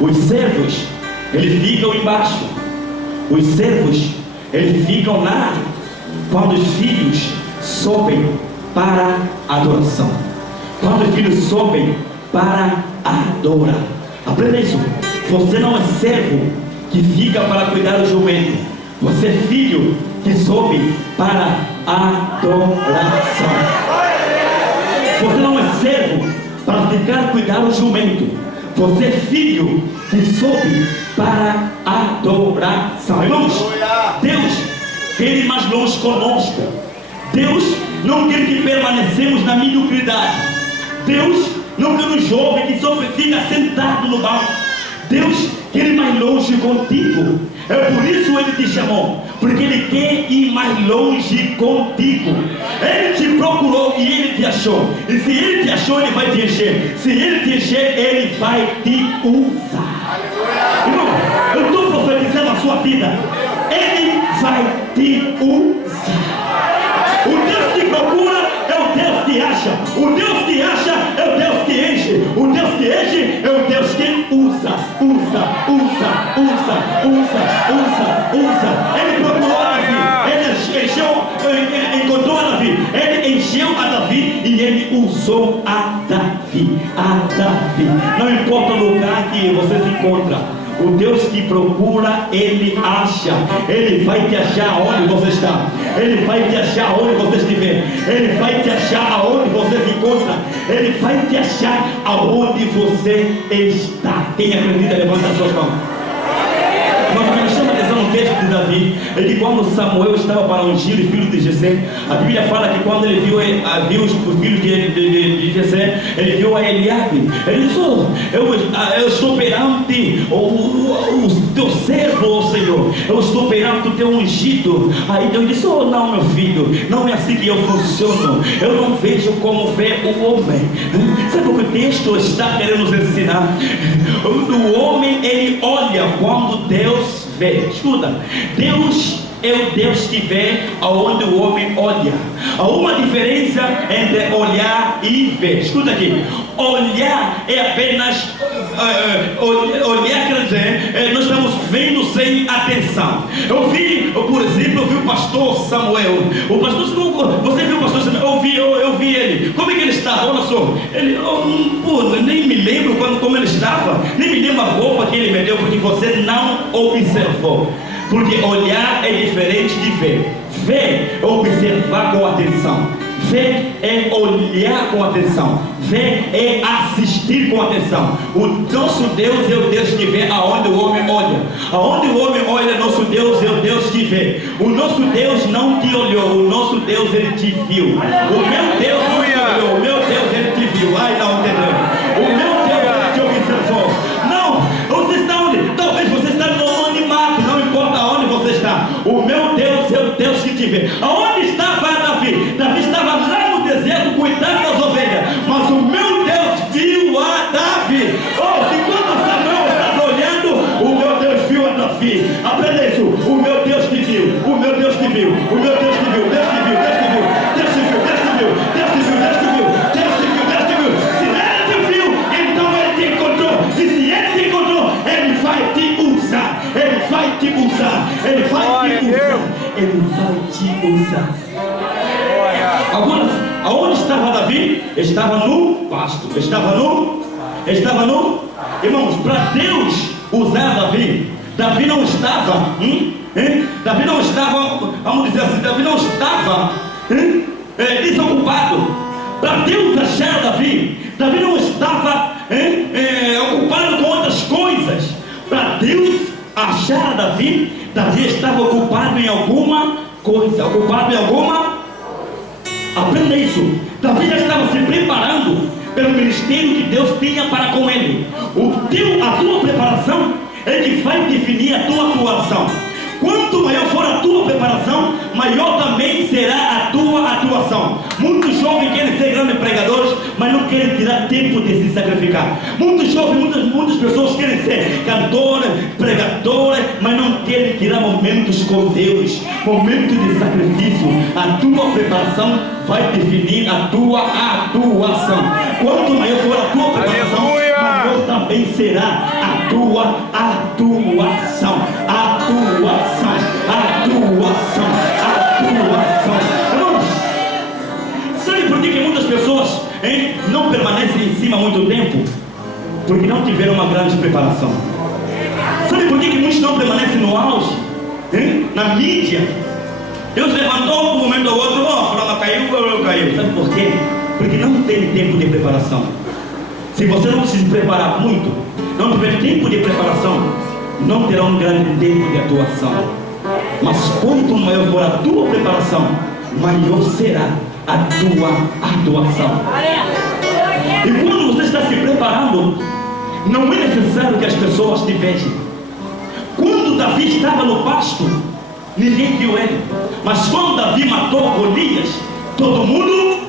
Os servos, eles ficam embaixo. Os servos, eles ficam lá quando os filhos sobem para a adoração. Quando os filhos sobem para adorar. Aprenda isso. Você não é servo que fica para cuidar do jumento. Você é filho que sobe para adoração. Você não é servo para ficar cuidando do jumento. Você é filho que sobe para adoração. Irmãos, Deus quer ir mais longe conosco. Deus não quer que permanecemos na mediocridade. Deus não quer um jovem que só fica sentado no banco. Deus quer ir mais longe contigo. É por isso ele te chamou, porque ele quer ir mais longe contigo. Ele te procurou e ele te achou. E se ele te achou, ele vai te encher. Se ele te encher, ele vai te usar. Irmão, eu estou profetizando a sua vida. Ele vai te usar. O Deus que procura é o Deus que acha. O Deus que acha é o Deus que enche. O Deus que enche é o Deus que usa. Ele procurou a Davi. Ele encontrou a Davi. Ele encheu a Davi e ele usou a Davi. Não importa o lugar que você se encontra. O Deus que procura, Ele acha. Ele vai te achar onde você está. Ele vai te achar onde você estiver. Ele vai te achar aonde você se encontra. Ele vai te achar aonde você está. Quem acredita, levanta as suas mãos. Mas me chama a atenção no texto de Davi. Ele, quando Samuel estava para ungir o filho de Jessé, a Bíblia fala que quando ele viu o filho de Jessé, ele viu a Eliabe. Ele disse: eu estou perante o teu servo, Senhor. Eu estou perante o teu ungido. Aí Deus disse: não, meu filho, não é assim que eu funciono. Eu não vejo como vê o homem. Sabe o que o texto está querendo nos ensinar? O homem, ele olha quando Deus vê. Escuta, Deus é o Deus que vê aonde o homem olha. Há uma diferença entre olhar e ver. Escuta aqui, olhar é apenas olhar, quer dizer, nós estamos vendo sem atenção. Eu vi, por exemplo, o pastor Samuel. O pastor, você viu o pastor Samuel? Eu vi ele. Como é que ele estava? Olha só, ele, nem me lembro como ele estava, nem me lembro a roupa que ele me deu, porque você não observou. Porque olhar é diferente de ver. Ver é observar com atenção. Ver é olhar com atenção. Ver é assistir com atenção. O nosso Deus é o Deus que vê aonde o homem olha. Aonde o homem olha, nosso Deus é o Deus que vê. O nosso Deus não te olhou. O nosso Deus, ele te viu. O meu Deus não te olhou. O meu Deus, ele te viu. Ai, não entendeu? O meu Deus, ele te observou. Não, você está onde? Talvez você está no anonimato. Não importa aonde você está. O meu Deus é o Deus que te vê. Aonde estava Davi? Davi estava lá no deserto cuidando das ovelhas. Mas o meu Deus viu a Davi. Enquanto Samuel estava olhando, o meu Deus viu a Davi. Aprenda isso. O meu Deus te viu. O meu Deus te viu. O meu Deus te viu. Deus te viu. Deus te viu. Deus te viu. Deus te viu. Deus te viu. Deus te viu. Deus te viu. Deus te viu. Se ele te viu, então ele te encontrou. E se ele te encontrou, ele vai te usar. Ele vai te usar. Ele vai te usar. Ele vai te usar. Agora, aonde estava Davi? Estava no pasto. Estava no. Irmãos, para Deus usar Davi, Davi não estava. Davi não estava, vamos dizer assim, Davi não estava desocupado. Para Deus achar Davi, Davi não estava ocupado com outras coisas. Para Deus achar Davi, Davi estava ocupado em alguma coisa. Aprenda isso. Davi já estava se preparando pelo ministério que Deus tinha para com ele. A tua preparação é que vai definir a tua atuação. Quanto maior for a tua preparação, maior também será a tua atuação. Muitos jovens querem ser grandes pregadores, mas não querem tirar tempo de se sacrificar. Muitos jovens, muitas pessoas querem ser cantoras, pregadoras, mas não querem tirar momentos com Deus, momentos de sacrifício. A tua preparação vai definir a tua atuação. Quanto maior for a tua preparação, maior também será a tua atuação. Irmãos, sabe por que muitas pessoas não permanecem em cima há muito tempo? Porque não tiveram uma grande preparação. Sabe por que muitos não permanecem no auge? Na mídia. Deus levantou um momento ao outro, a fulana caiu. Sabe por quê? Porque não tem tempo de preparação. Se você não se preparar muito, não tiver tempo de preparação, não terá um grande tempo de atuação. Mas quanto maior for a tua preparação, maior será a tua atuação. E quando você está se preparando, não é necessário que as pessoas te vejam. Quando Davi estava no pasto, ninguém viu ele. Mas quando Davi matou Golias, todo mundo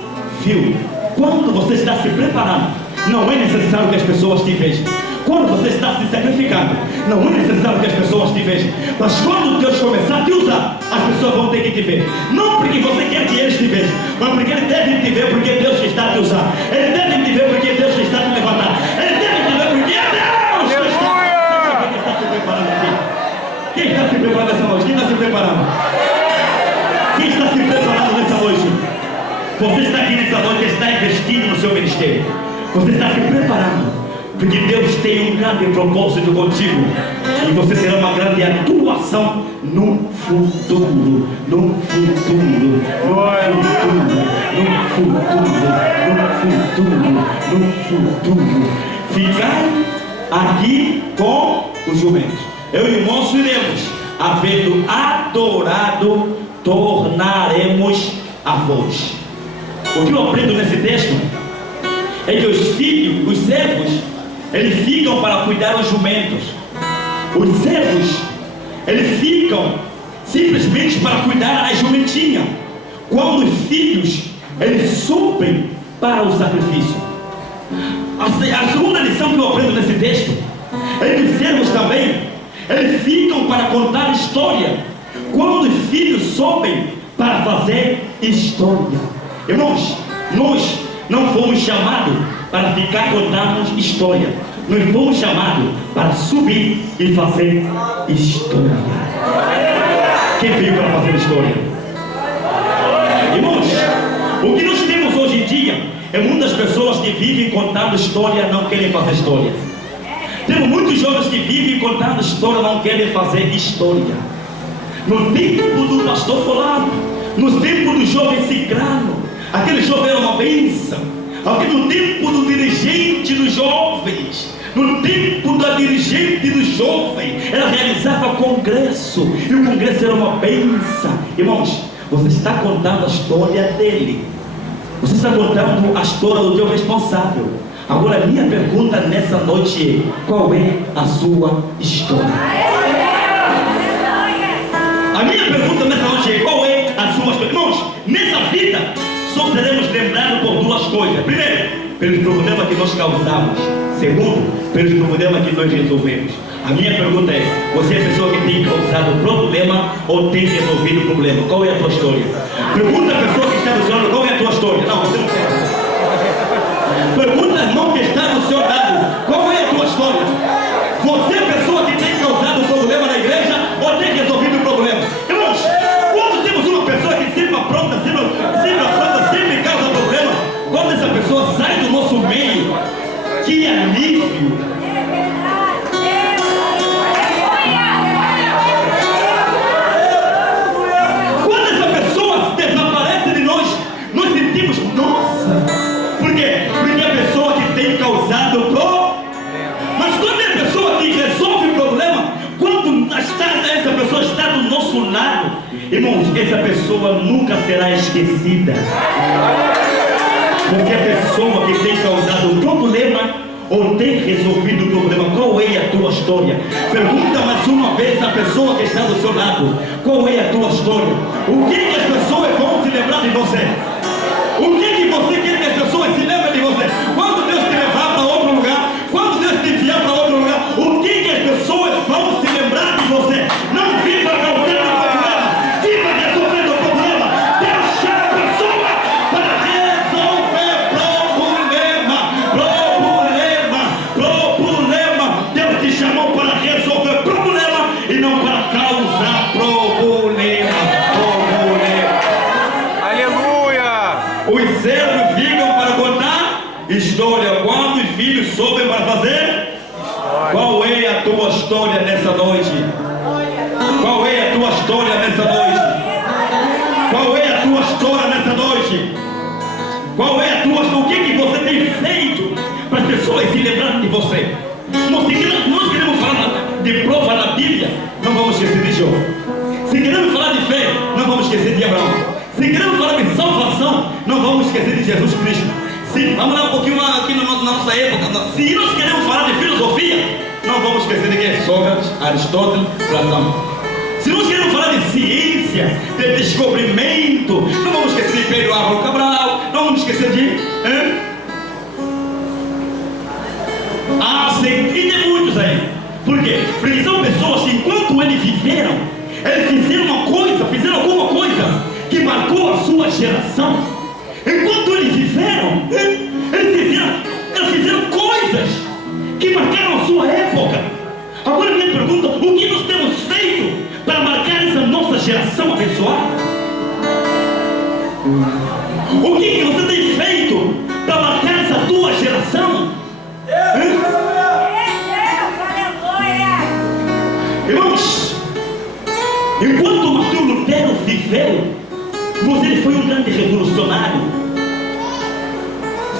viu. Quando você está se preparando, não é necessário que as pessoas te vejam. Quando você está se sacrificando, não é necessário que as pessoas te vejam. Mas quando Deus começar a te usar, as pessoas vão ter que te ver. Não porque você quer que eles te vejam, mas porque Ele deve te ver, porque Deus está a te usar. Ele deve te ver porque Deus está a te levantar. Ele deve te ver porque Deus está se preparando aqui. Quem está se preparando essa noite? Quem está se preparando? Quem está se preparando nessa noite? Você está aqui nessa noite, está investindo no seu ministério. Você está se preparando. porque Deus tem um grande propósito contigo e você terá uma grande atuação no futuro, no futuro, no futuro. Ficar aqui com os jumentos. Eu e o moço iremos, havendo adorado, tornaremos a voz. O que eu aprendo nesse texto é que os filhos, os servos, eles ficam para cuidar dos jumentos. Os servos, eles ficam simplesmente para cuidar da jumentinha, quando os filhos, eles sobem para o sacrifício. A segunda lição que eu aprendo nesse texto é que os servos também, eles ficam para contar história, quando os filhos sobem para fazer história. Irmãos, nós não fomos chamados para ficar contando história. Nós fomos chamados para subir e fazer história. Quem veio para fazer história? Irmãos, o que nós temos hoje em dia é muitas pessoas que vivem contando história, não querem fazer história. Temos muitos jovens que vivem contando história, não querem fazer história. No tempo do pastor fulano, no tempo do jovem ciclano, aquele jovem era uma bênção. No tempo do dirigente dos jovens, no tempo da dirigente dos jovens, ela realizava congresso, e o congresso era uma bênção. Irmãos, você está contando a história dele, você está contando a história do teu responsável. Agora a minha pergunta nessa noite é: qual é a sua história? A minha pergunta nessa noite é: qual é a sua história? Irmãos, nessa vida só seremos lembrados por duas coisas. Primeiro, pelos problemas que nós causamos. Segundo, pelos problemas que nós resolvemos. A minha pergunta é: você é a pessoa que tem causado problema ou tem resolvido o problema? Qual é a tua história? Pergunta a pessoa que está do seu lado: qual é a tua história? Não, você não tem. Pergunta ao irmão que está do seu lado: qual é a tua história? Você é a pessoa que tem causado o problema na igreja ou tem resolvido o problema? Irmãos, quando temos uma pessoa que sempre apronta, sempre causa problema, quando essa pessoa sai do nosso meio, que alívio! Quando essa pessoa desaparece de nós, nós sentimos: nossa! Por quê? Porque a pessoa que tem causado o problema. Mas quando é a pessoa que resolve o problema, quando essa pessoa está do nosso lado, irmãos, essa pessoa nunca será esquecida. Porque a pessoa que tem causado o problema ou tem resolvido o problema, qual é a tua história? Pergunta mais uma vez a pessoa que está do seu lado: qual é a tua história? O que as pessoas vão se lembrar de você? O que você quer que as pessoas se lembrem de você? Quando Deus te levar para outro lugar, quando Deus te enviar para outro lugar, o que as pessoas vão se lembrar de você? Não viva causando problema, viva resolvendo o problema. Deus chama a pessoa para resolver problema. Deus te chamou para resolver problema e não para causar problema. Os servos ficam para contar história, quando os filhos sobem para fazer. Qual é a tua história nessa noite? Qual é a tua história nessa noite? Qual é a tua história nessa noite? Qual é a tua história? O que você tem feito para as pessoas se lembrarem de você? Nós queremos falar de prova na Bíblia, não vamos esquecer de Jó. Se queremos falar de fé, não vamos esquecer de Abraão. Se queremos falar de salvação, não vamos esquecer de Jesus Cristo. Vamos lá um pouquinho aqui na nossa época. Se nós queremos falar de filosofia, não vamos esquecer de quem é Sócrates, Aristóteles, Platão. Se nós queremos falar de ciência, de descobrimento, não vamos esquecer de Pedro Álvaro Cabral, não vamos esquecer de e tem muitos aí. Por quê? Porque são pessoas que, enquanto eles viveram, eles fizeram alguma coisa que marcou a sua geração. Enquanto eles viveram, eles fizeram coisas que marcaram a sua época. Agora minha pergunta: o que nós temos feito para marcar essa nossa geração abençoada? O que você tem feito para marcar essa tua geração? Irmãos, enquanto Martinho Lutero viveu, ele foi um grande revolucionário.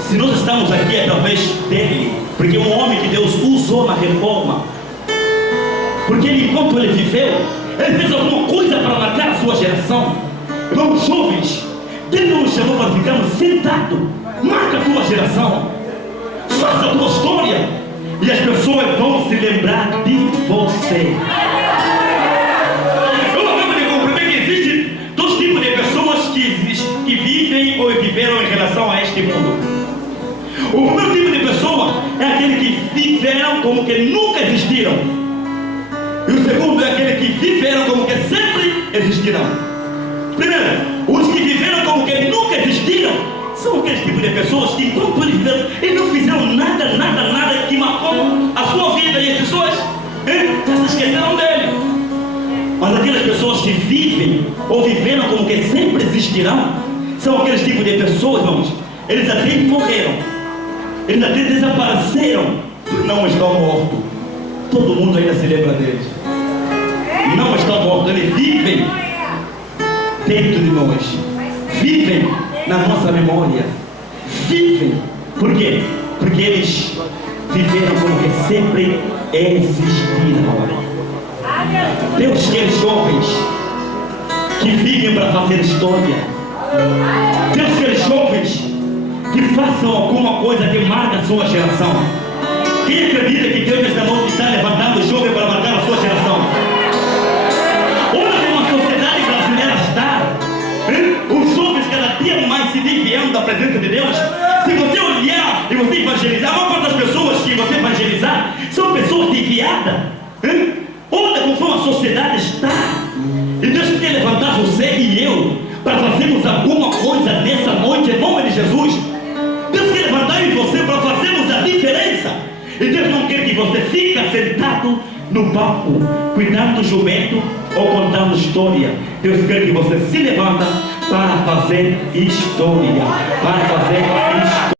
Se nós estamos aqui é através dele, porque é um homem que Deus usou na reforma. Porque ele, enquanto ele viveu, ele fez alguma coisa para marcar a sua geração. Irmãos jovens, Deus não nos chamou para ficarmos sentados. Marca a tua geração, faça a tua história, e as pessoas vão se lembrar de você. Eu acabo de compreender que existem dois tipos de pessoas que vivem ou viveram em relação a este mundo. O primeiro tipo de pessoa é aquele que viveram como que nunca existiram. E o segundo é aquele que viveram como que sempre existirão. Primeiro, os que viveram como que nunca existiram são aqueles tipos de pessoas que, enquanto eles viveram, eles não fizeram nada que marcou a sua vida, e as pessoas se esqueceram dele. Mas aquelas pessoas que vivem ou viveram como que sempre existirão são aqueles tipos de pessoas, irmãos, eles até morreram, eles até desapareceram, não estão mortos. Todo mundo ainda se lembra deles. Não estão mortos, eles vivem dentro de nós, vivem na nossa memória, vivem. Por quê? Porque eles viveram como que sempre existiram. Deus quer jovens que vivem para fazer história. Deus quer jovens que façam alguma coisa que marque a sua geração. Quem acredita que Deus nesta noite está levantando jovens para marcar a sua geração? Onde uma sociedade brasileira está, os jovens cada dia mais se desviando da presença de Deus. Se você olhar e você evangelizar, a maior parte das pessoas que você evangelizar são pessoas desviadas. Olha como a sociedade está. E Deus quer levantar você e eu para fazermos alguma coisa nessa noite, em nome de Jesus. Deus quer levantar em você para fazermos a diferença. E Deus não quer que você fique sentado no palco, cuidando do jumento ou contando história. Deus quer que você se levanta para fazer história. Para fazer história.